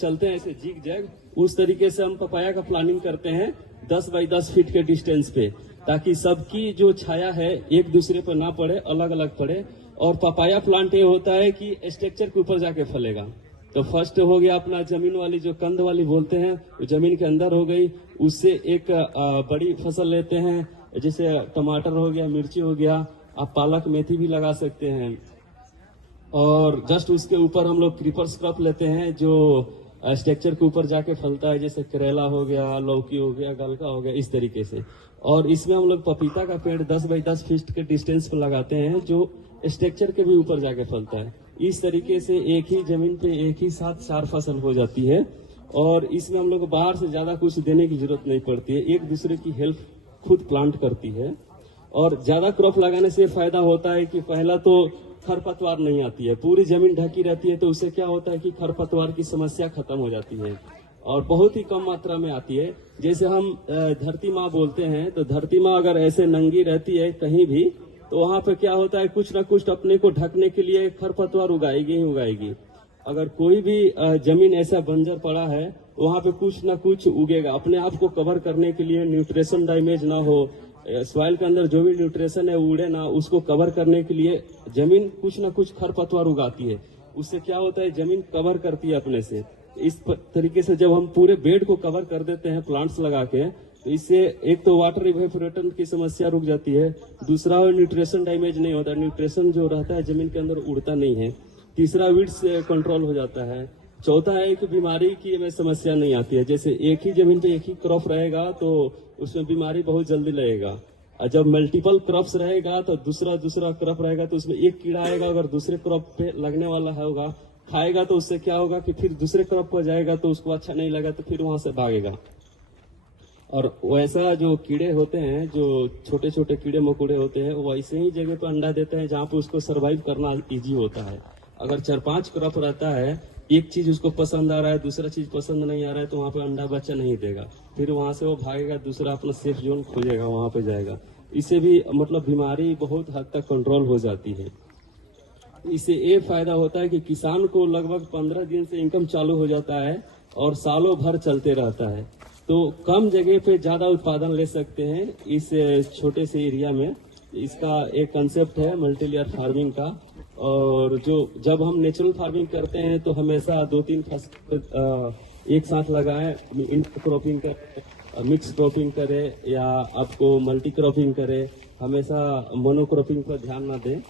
चलते हैं ऐसे जिग जैग, उस तरीके से हम पपाया का प्लानिंग करते हैं 10 बाई 10 फीट के डिस्टेंस पे, ताकि सबकी जो छाया है एक दूसरे पर ना पड़े, अलग अलग पड़े। और पपाया प्लांट ये होता है कि स्ट्रक्चर के ऊपर जाके फलेगा। तो फर्स्ट हो गया अपना जमीन वाली जो कंद वाली बोलते हैं, वो जमीन के अंदर हो गई। उससे एक बड़ी फसल लेते हैं, जैसे टमाटर हो गया, मिर्ची हो गया, आप पालक मेथी भी लगा सकते हैं। और जस्ट उसके ऊपर हम लोग क्रीपर्स क्रॉप लेते हैं जो स्ट्रक्चर के ऊपर जाके फलता है, जैसे करेला हो गया, लौकी हो गया, गलका हो गया, इस तरीके से। और इसमें हम लोग पपीता का पेड़ 10 बाई 10 फीट के डिस्टेंस पर लगाते हैं, जो स्ट्रक्चर के भी ऊपर जाके फलता है। इस तरीके से एक ही जमीन पे एक ही साथ 4 फसल हो जाती है। और इसमें हम लोग को बाहर से ज्यादा कुछ देने की जरूरत नहीं पड़ती है, एक दूसरे की हेल्प खुद प्लांट करती है। और ज्यादा क्रॉप लगाने से फायदा होता है कि पहला तो खरपतवार नहीं आती है, पूरी जमीन ढकी रहती है, तो उससे क्या होता है कि खरपतवार की समस्या खत्म हो जाती है और बहुत ही कम मात्रा में आती है। जैसे हम धरती माँ बोलते हैं, तो धरती माँ अगर ऐसे नंगी रहती है कहीं भी, तो वहां पे क्या होता है, कुछ ना कुछ अपने को ढकने के लिए खरपतवार उगाएगी ही उगाएगी। अगर कोई भी जमीन ऐसा बंजर पड़ा है, वहां पे कुछ ना कुछ उगेगा अपने आप को कवर करने के लिए, न्यूट्रिशन डैमेज ना हो, सॉइल के अंदर जो भी न्यूट्रिशन है उड़े ना, उसको कवर करने के लिए जमीन कुछ ना कुछ खरपतवार उगाती है। उससे क्या होता है, जमीन कवर करती है अपने से। इस तरीके से जब हम पूरे बेड को कवर कर देते हैं प्लांट्स लगा के, तो इससे एक तो वाटर इवेपोरेशन की समस्या रुक जाती है, दूसरा न्यूट्रिशन डैमेज नहीं होता, न्यूट्रिशन जो रहता है जमीन के अंदर उड़ता नहीं है, तीसरा वीड्स कंट्रोल हो जाता है, चौथा है कि बीमारी की हमें समस्या नहीं आती है। जैसे एक ही जमीन पे एक ही क्रॉप रहेगा तो उसमें बीमारी बहुत जल्दी लगेगा, और जब मल्टीपल क्रॉप्स रहेगा तो दूसरा क्रॉप रहेगा तो उसमें एक कीड़ा आएगा, अगर दूसरे क्रॉप पे लगने वाला होगा, खाएगा, तो उससे क्या होगा कि फिर दूसरे क्रॉप पर जाएगा, तो उसको अच्छा नहीं लगा तो फिर वहां से भागेगा। और वैसा जो कीड़े होते हैं, जो छोटे छोटे कीड़े मकोड़े होते हैं, वो वैसे ही जगह पर अंडा देते हैं जहाँ पे उसको सरवाइव करना इजी होता है। अगर 4-5 क्रॉप रहता है, एक चीज उसको पसंद आ रहा है, दूसरा चीज पसंद नहीं आ रहा है, तो वहाँ पे अंडा बच्चा नहीं देगा, फिर वहां से वो भागेगा, दूसरा अपना सेफ जोन खोजेगा, वहां पे जाएगा। इससे भी मतलब बीमारी बहुत हद तक कंट्रोल हो जाती है। इससे ये फायदा होता है कि किसान को लगभग 15 दिन से इनकम चालू हो जाता है और सालों भर चलते रहता है। तो कम जगह पे ज्यादा उत्पादन ले सकते हैं इस छोटे से एरिया में। इसका एक कंसेप्ट है मल्टी लेयर फार्मिंग का। और जो जब हम नेचुरल फार्मिंग करते हैं तो हमेशा 2-3 फसल एक साथ लगाएं, इंटर क्रॉपिंग करें, मिक्स क्रॉपिंग करें या आपको मल्टी क्रॉपिंग करें, हमेशा मोनो क्रॉपिंग पर ध्यान ना दें।